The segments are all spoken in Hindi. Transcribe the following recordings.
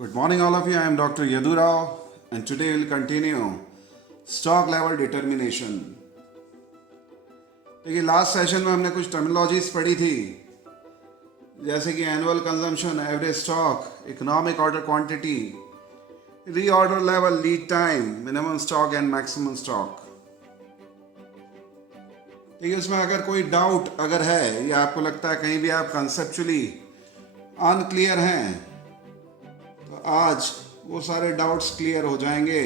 Good morning, all of you. I am Dr. Yadu Rao, and today we'll continue stock level determination. देखिए लास्ट सेशन में हमने कुछ टर्मिनोलॉजीज पढ़ी थी, जैसे कि annual consumption, average stock, economic order quantity, reorder level, lead time, minimum stock and maximum stock. देखिए उसमें अगर कोई डाउट अगर है या आपको लगता है कहीं भी आप कंसेप्चुअली अनक्लियर हैं, तो आज वो सारे डाउट्स क्लियर हो जाएंगे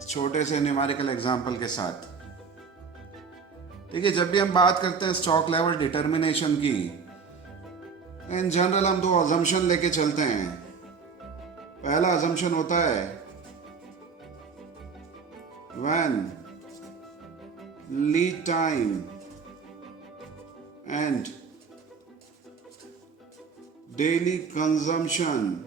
छोटे से न्यूमेरिकल एग्जाम्पल के साथ। देखिए जब भी हम बात करते हैं स्टॉक लेवल डिटर्मिनेशन की, इन जनरल हम दो अजम्पशन लेके चलते हैं। पहला अजम्पशन होता है when lead time and daily consumption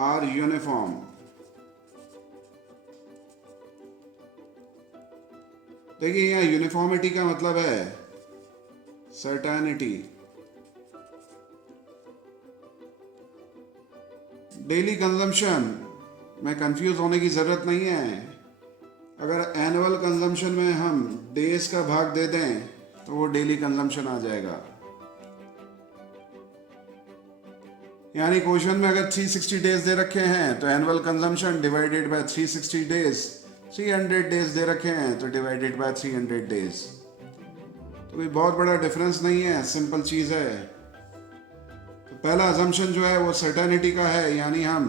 are uniform. देखिए यहाँ यूनिफॉर्मिटी का मतलब है सर्टेनिटी। डेली कंजम्पशन में कंफ्यूज होने की जरूरत नहीं है। अगर एनुअल कंजम्पशन में हम डेज का भाग दे दें तो वो डेली कंजम्पशन आ जाएगा। यानी क्वेश्चन में अगर 360 डेज दे रखे हैं तो annual consumption divided by 360 days, 300 days दे रखे हैं तो डिवाइडेड बाय 300 डेज। तो कोई बहुत बड़ा डिफरेंस नहीं है, सिंपल चीज़ है। तो पहला अजम्पशन जो है वो सर्टेनिटी का है, यानी हम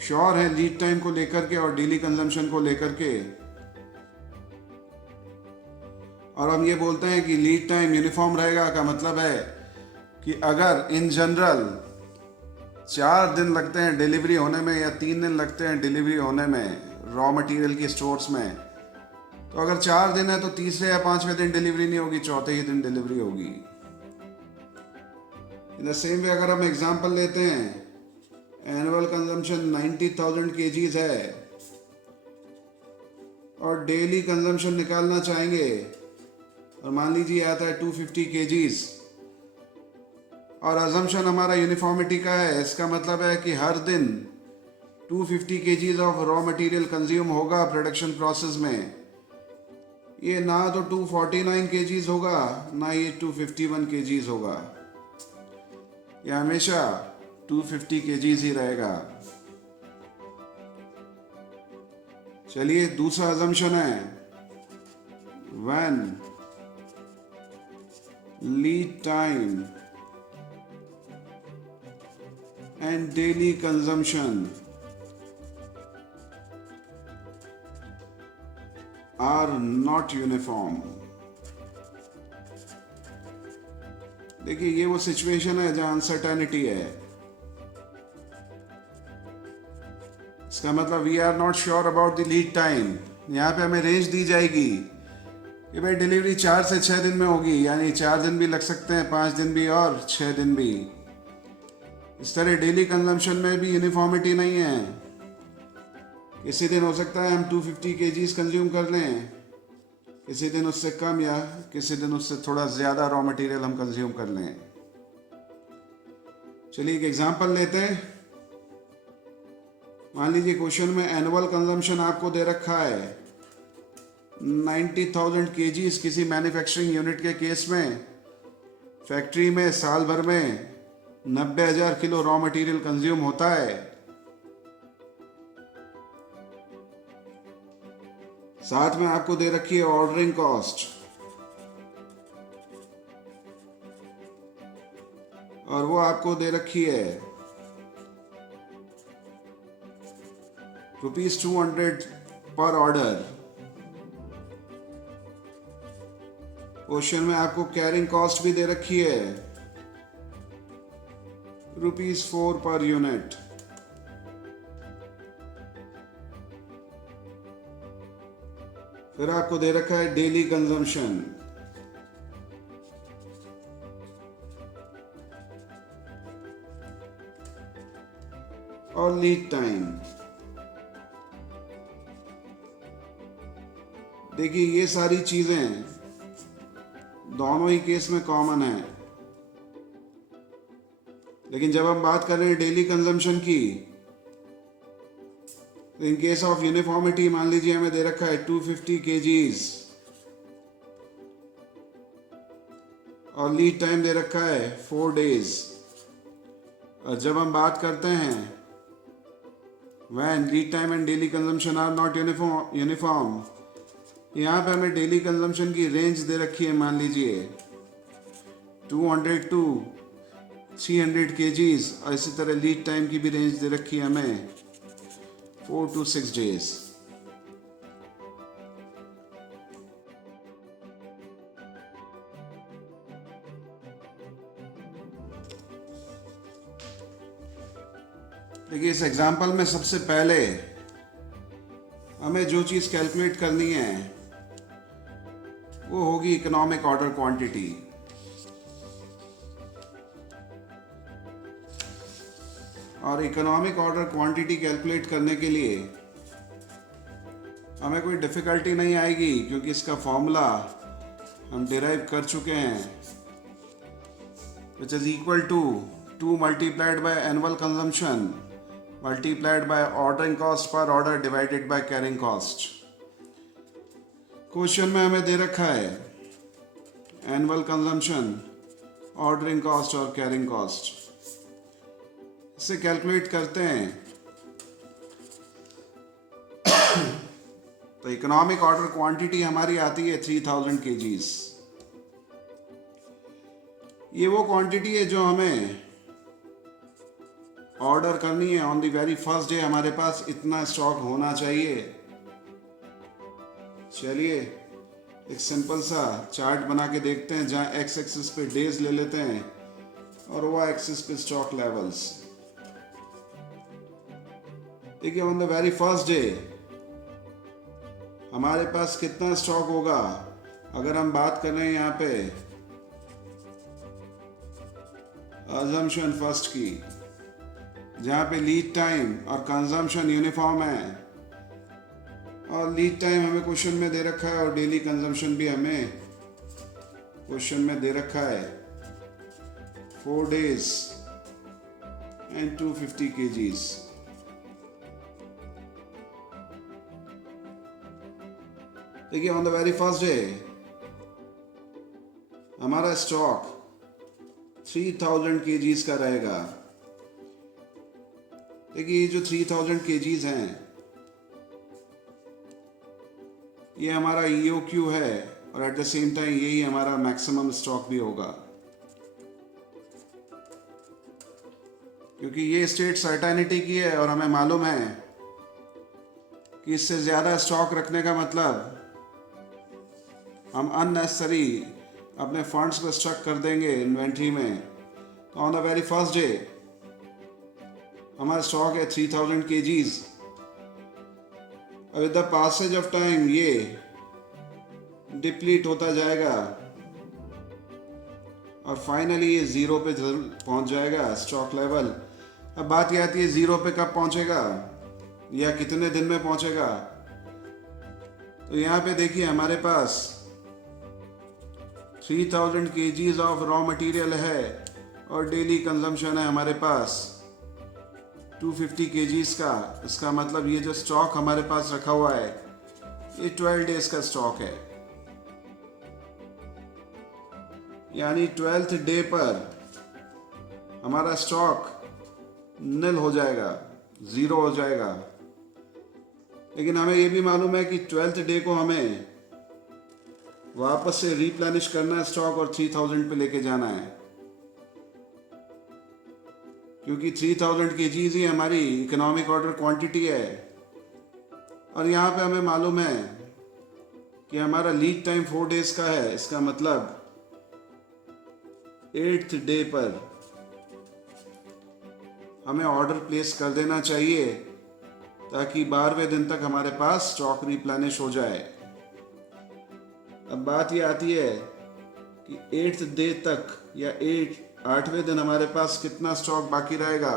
श्योर हैं लीड टाइम को लेकर के और डेली कंजम्पशन को लेकर के। और हम ये बोलते हैं कि लीड टाइम यूनिफॉर्म रहेगा का मतलब है कि अगर इन जनरल 4 दिन लगते हैं डिलीवरी होने में या 3 दिन लगते हैं डिलीवरी होने में रॉ मटेरियल की स्टोर्स में, तो अगर 4 दिन है तो तीसरे या 5वें दिन डिलीवरी नहीं होगी, चौथे ही दिन डिलीवरी होगी। इन द सेम वे अगर हम एग्जांपल लेते हैं, एनुअल कंजम्पशन 90,000 केजीज है और डेली कंजम्पशन निकालना चाहेंगे और मान लीजिए आता है 250 केजीज और अजम्पशन हमारा यूनिफॉर्मिटी का है। इसका मतलब है कि हर दिन 250 KGs of raw material consume होगा प्रोडक्शन प्रोसेस में। ये ना तो 249 केजीज होगा ना ये 251 केजीज होगा, ये हमेशा 250 केजीज ही रहेगा। चलिए दूसरा अजम्पशन है when lead time and daily consumption are not uniform। देखिए ये वो सिचुएशन है जहां अनसर्टेनिटी है। इसका मतलब we are not sure about the lead time. यहाँ पे हमें रेंज दी जाएगी कि भाई डिलीवरी 4 से 6 दिन में होगी, यानी 4 दिन भी लग सकते हैं, 5 दिन भी और 6 दिन भी। इस तरह डेली कंजम्पशन में भी यूनिफॉर्मिटी नहीं है। किसी दिन हो सकता है हम 250 केजीज कंज्यूम कर लें, किसी दिन उससे कम या किसी दिन उससे थोड़ा ज़्यादा रॉ मटेरियल हम कंज्यूम कर लें। चलिए एक एग्जांपल लेते हैं। मान लीजिए क्वेश्चन में एनुअल कंजम्पशन आपको दे रखा है 90,000 केजीज किसी मैन्युफैक्चरिंग यूनिट के केस में। फैक्ट्री में साल भर में 90,000 किलो रॉ मटेरियल कंज्यूम होता है। साथ में आपको दे रखी है ऑर्डरिंग कॉस्ट और वो आपको दे रखी है ₹200 पर ऑर्डर। क्वेश्चन में आपको कैरिंग कॉस्ट भी दे रखी है ₹4 पर यूनिट। फिर आपको दे रखा है डेली कंजम्पशन और लीड टाइम। देखिए ये सारी चीजें दोनों ही केस में कॉमन है। लेकिन जब हम बात कर रहे हैं डेली कंजम्पशन की, तो इन केस ऑफ यूनिफॉर्मिटी मान लीजिए हमें दे रखा है 250 kgs और लीड टाइम दे रखा है 4 days। और जब हम बात करते हैं when lead time and daily consumption are not uniform, यहाँ पे हमें डेली कंजम्पशन की रेंज दे रखी है, मान लीजिए 200 to 300 kgs, और इसी तरह लीड टाइम की भी रेंज दे रखी है हमें 4 to 6 days। देखिए इस एग्जाम्पल में सबसे पहले हमें जो चीज़ कैलकुलेट करनी है वो होगी इकोनॉमिक ऑर्डर क्वांटिटी। और इकोनॉमिक ऑर्डर क्वांटिटी कैलकुलेट करने के लिए हमें कोई डिफ़िकल्टी नहीं आएगी, क्योंकि इसका फॉर्मूला हम डिराइव कर चुके हैं, which is equal to 2 multiplied by annual consumption multiplied by ordering cost per order divided by carrying cost। Question में हमें दे रखा है एनुअल कंजम्पशन, ऑर्डरिंग कॉस्ट और कैरिंग कॉस्ट। इसे कैलकुलेट करते हैं तो इकोनॉमिक ऑर्डर क्वांटिटी हमारी आती है 3000 kgs। ये वो क्वांटिटी है जो हमें ऑर्डर करनी है on the very first day. हमारे पास इतना स्टॉक होना चाहिए। चलिए एक सिंपल सा चार्ट बना के देखते हैं, जहां एक्स एक्सिस पे डेज ले लेते हैं और वाई एक्सिस पे स्टॉक लेवल्स। देखिए on the very first day हमारे पास कितना स्टॉक होगा। अगर हम बात कर रहे हैं यहाँ पे अजम्पशन फर्स्ट की, जहाँ पे लीड टाइम और कंजम्पशन यूनिफॉर्म है, और लीड टाइम हमें क्वेश्चन में दे रखा है और डेली कंजम्पशन भी हमें क्वेश्चन में दे रखा है 4 days and 250 kgs। देखिए on the very first day हमारा स्टॉक 3000 kgs का रहेगा। देखिए ये जो 3000 kgs हैं ये हमारा EOQ है, और एट द सेम टाइम यही हमारा मैक्सिमम स्टॉक भी होगा, क्योंकि ये स्टेट सर्टेनिटी की है और हमें मालूम है कि इससे ज़्यादा स्टॉक रखने का मतलब हम अननेसेसरी अपने फंड्स को स्टक कर देंगे इन्वेंट्री में। तो on the very first day हमारा स्टॉक है 3000 kgs। With the passage of time ये डिप्लीट होता जाएगा और फाइनली ये 0 पे पहुंच जाएगा स्टॉक लेवल। अब बात ये आती है 0 पे कब पहुंचेगा या कितने दिन में पहुंचेगा। तो यहाँ पे देखिए हमारे पास 3000 kgs ऑफ रॉ मटेरियल है और डेली कंजम्पशन है हमारे पास 250 kgs का। इसका मतलब ये जो स्टॉक हमारे पास रखा हुआ है ये 12 डेज का स्टॉक है, यानी 12th डे पर हमारा स्टॉक निल हो जाएगा, 0 हो जाएगा। लेकिन हमें ये भी मालूम है कि 12th डे को हमें वापस से रिप्लेनिश करना है स्टॉक और 3000 पे लेके जाना है, क्योंकि 3000 kgs ही हमारी इकोनॉमिक ऑर्डर क्वांटिटी है। और यहाँ पे हमें मालूम है कि हमारा लीड टाइम 4 डेज का है। इसका मतलब 8th डे पर हमें ऑर्डर प्लेस कर देना चाहिए, ताकि 12वें दिन तक हमारे पास स्टॉक रिप्लेनिश हो जाए। अब बात ये आती है कि 8th डे तक या 8वें दिन हमारे पास कितना स्टॉक बाकी रहेगा।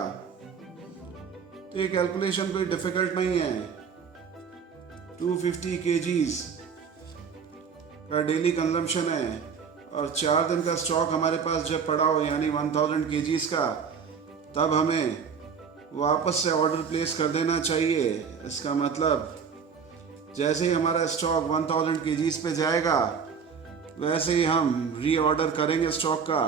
तो ये कैलकुलेशन कोई डिफिकल्ट नहीं है। 250 kgs का डेली कंजम्पशन है और 4 दिन का स्टॉक हमारे पास जब पड़ा हो, यानी 1000 kgs का, तब हमें वापस से ऑर्डर प्लेस कर देना चाहिए। इसका मतलब जैसे ही हमारा स्टॉक 1000 केजीज पे जाएगा वैसे ही हम रीऑर्डर करेंगे स्टॉक का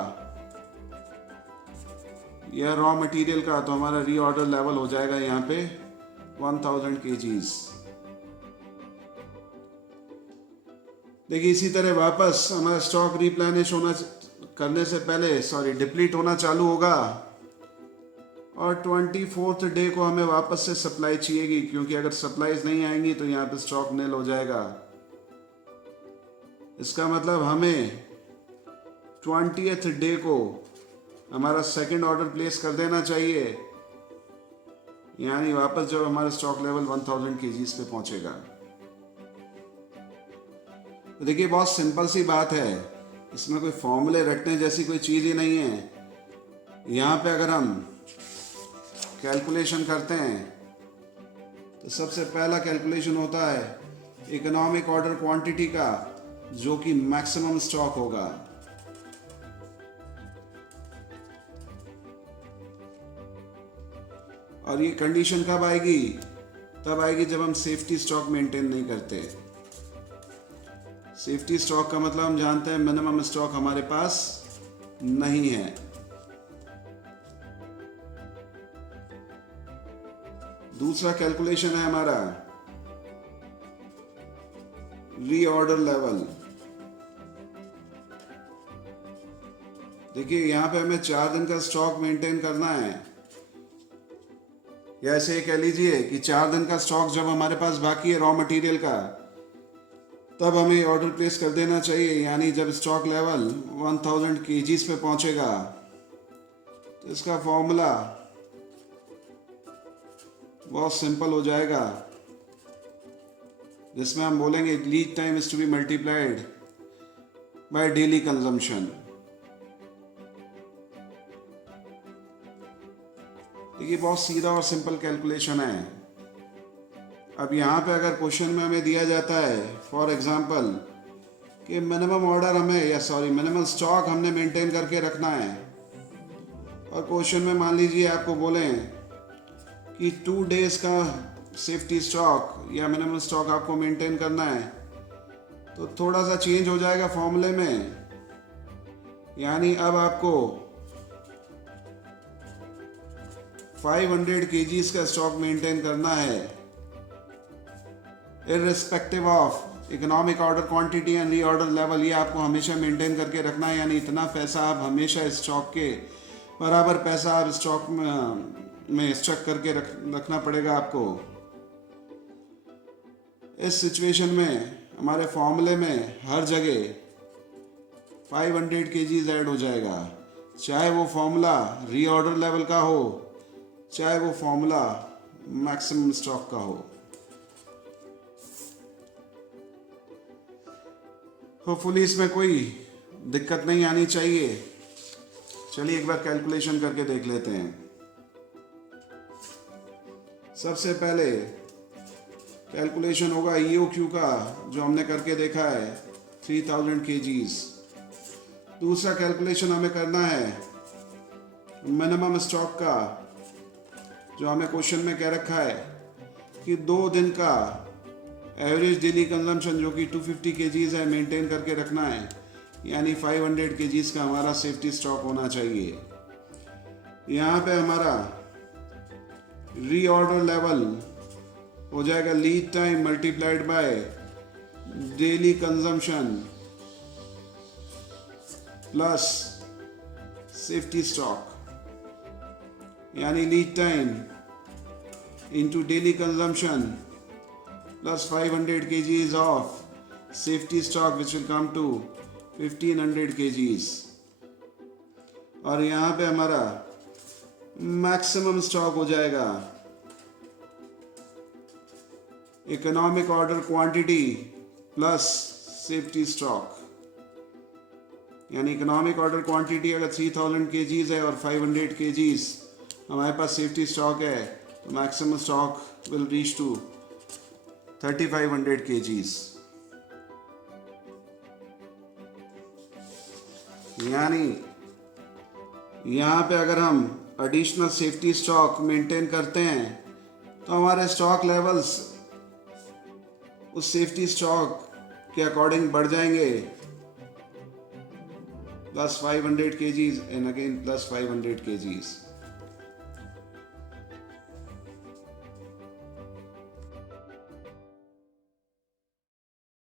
या रॉ मटेरियल का, तो हमारा रीऑर्डर लेवल हो जाएगा यहाँ पे 1000 केजीज। देखिए इसी तरह वापस हमारा स्टॉक रिप्लेनिश होना करने से पहले डिप्लीट होना चालू होगा और 24th डे को हमें वापस से सप्लाई चाहिएगी, क्योंकि अगर सप्लाईज नहीं आएंगी तो यहाँ पे स्टॉक नील हो जाएगा। इसका मतलब हमें 20th डे को हमारा सेकंड ऑर्डर प्लेस कर देना चाहिए, यानी वापस जब हमारा स्टॉक लेवल 1000 केजीज पे पहुंचेगा। तो देखिए बहुत सिंपल सी बात है, इसमें कोई फॉर्मूले रटने जैसी कोई चीज़ ही नहीं है। यहाँ पे अगर हम कैलकुलेशन करते हैं तो सबसे पहला कैलकुलेशन होता है इकोनॉमिक ऑर्डर क्वांटिटी का, जो कि मैक्सिमम स्टॉक होगा। और ये कंडीशन कब आएगी? तब आएगी जब हम सेफ्टी स्टॉक मेंटेन नहीं करते। सेफ्टी स्टॉक का मतलब हम जानते हैं मिनिमम स्टॉक हमारे पास नहीं है। दूसरा कैलकुलेशन है हमारा रीऑर्डर लेवल। देखिए यहाँ पे हमें 4 दिन का स्टॉक मेंटेन करना है, या ऐसे कह लीजिए कि 4 दिन का स्टॉक जब हमारे पास बाकी है रॉ मटेरियल का, तब हमें ऑर्डर प्लेस कर देना चाहिए। यानी जब स्टॉक लेवल 1000 केजीज पे पहुंचेगा तो इसका फॉर्मूला बहुत सिंपल हो जाएगा, जिसमें हम बोलेंगे lead time is to be multiplied by daily consumption. देखिए बहुत सीधा और सिंपल कैलकुलेशन है। अब यहाँ पे अगर क्वेश्चन में हमें दिया जाता है फॉर एग्जांपल कि मिनिमम ऑर्डर हमें मिनिमम स्टॉक हमने मेंटेन करके रखना है, और क्वेश्चन में मान लीजिए आपको बोलें कि 2 डेज का सेफ्टी स्टॉक या मिनिमम स्टॉक आपको मेंटेन करना है, तो थोड़ा सा चेंज हो जाएगा फॉर्मूले में। यानी अब आपको 500 केजीज का स्टॉक मेंटेन करना है, irrespective of economic order quantity and reorder level. ये आपको हमेशा मेंटेन करके रखना है, यानी इतना पैसा आप हमेशा स्टॉक के बराबर पैसा आप स्टॉक में स्टॉक करके रखना पड़ेगा आपको। इस सिचुएशन में हमारे फॉर्मूले में हर जगह 500 केजीज ऐड हो जाएगा, चाहे वो फॉर्मूला रीऑर्डर लेवल का हो, चाहे वो फॉर्मूला मैक्सिमम स्टॉक का हो। होपफुली इसमें कोई दिक्कत नहीं आनी चाहिए। चलिए एक बार कैलकुलेशन करके देख लेते हैं। सबसे पहले कैलकुलेशन होगा EOQ का, जो हमने करके देखा है 3000 केजीज। दूसरा कैलकुलेशन हमें करना है मिनिमम स्टॉक का, जो हमें क्वेश्चन में कह रखा है कि 2 दिन का एवरेज डेली कंजम्पशन जो कि 250 केजीज है मेंटेन करके रखना है, यानी 500 केजीज का हमारा सेफ्टी स्टॉक होना चाहिए। यहाँ पे हमारा रीऑर्डर लेवल हो जाएगा lead time multiplied by daily consumption plus safety stock, यानी lead time into daily consumption plus 500 kgs of safety stock, which will come to 1500 kgs। और यहाँ पे हमारा मैक्सिमम स्टॉक हो जाएगा economic order quantity plus safety stock, यानी इकोनॉमिक ऑर्डर क्वांटिटी अगर 3000 kgs है और 500 kgs हमारे पास सेफ्टी स्टॉक है, तो maximum stock will reach to 3500 kgs। यानी यहाँ पे अगर हम एडिशनल सेफ्टी स्टॉक मेंटेन करते हैं तो हमारे स्टॉक लेवल्स उस सेफ्टी स्टॉक के अकॉर्डिंग बढ़ जाएंगे, +500 kgs एंड अगेन +500 kgs।